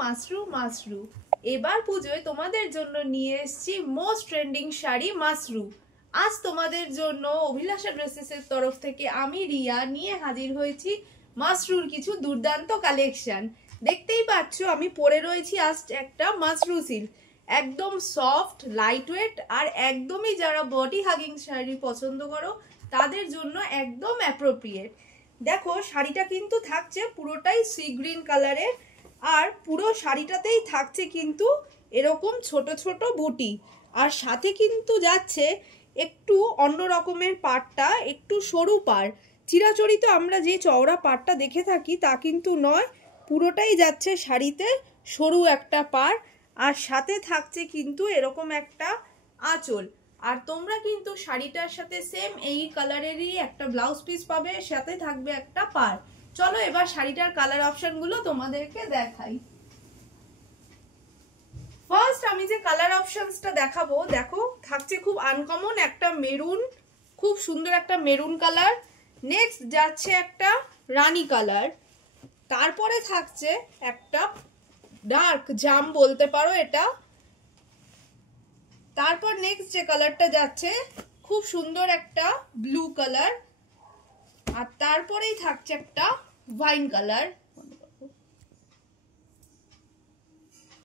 মাসরু মাসরু। এবার পুজোয় তোমাদের জন্য নিয়ে এসেছি মোস্ট ট্রেন্ডিং শাড়ি মাসরু। আজ তোমাদের জন্য অভিলাষা ড্রেসেসের তরফ থেকে আমি রিয়া নিয়ে হাজির হয়েছি মাসরুর কিছু দুর্দান্ত কালেকশন। দেখতেই পাচ্ছ আমি পরে রয়েছি আজ একটা মাসরু সিল্ক, একদম সফট লাইট ওয়েট আর একদমই যারা বডি হাগিং শাড়ি পছন্দ করো তাদের জন্য একদম অ্যাপ্রোপ্রিয়েট। দেখো শাড়িটা কিন্তু থাকছে পুরোটাই সি গ্রিন কালারের, আর পুরো শাড়িটাতেই থাকছে কিন্তু এরকম ছোট ছোট বুটি, আর সাথে কিন্তু যাচ্ছে একটু অন্য রকমের পাড়টা, একটু সরু পাড়। চিরাচরিত আমরা যে চওড়া পাড়টা দেখে থাকি তা কিন্তু নয়, পুরোটাই যাচ্ছে শাড়িতে সরু একটা পাড়, আর সাথে থাকছে কিন্তু এরকম একটা আঁচল। আর তোমরা কিন্তু শাড়িটার সাথে সেম এই কালারেরই একটা ব্লাউজ পিস পাবে, সাথে থাকবে একটা পাড়। চলো এবার শাড়িটার কালার অপশনগুলো তোমাদেরকে দেখাই। ফার্স্ট আমি যে কালার অপশনসটা দেখাবো, দেখো থাকছে খুব আনকমন একটা মেরুন, খুব সুন্দর একটা মেরুন কালার। নেক্সট যাচ্ছে একটা রানী কালার, তারপরে থাকছে একটা ডার্ক জাম বলতে পারো এটা। তারপর নেক্সট যে কালারটা যাচ্ছে খুব সুন্দর একটা ব্লু কালার, আর তারপরেই থাকছে একটা ওয়াইন কালার।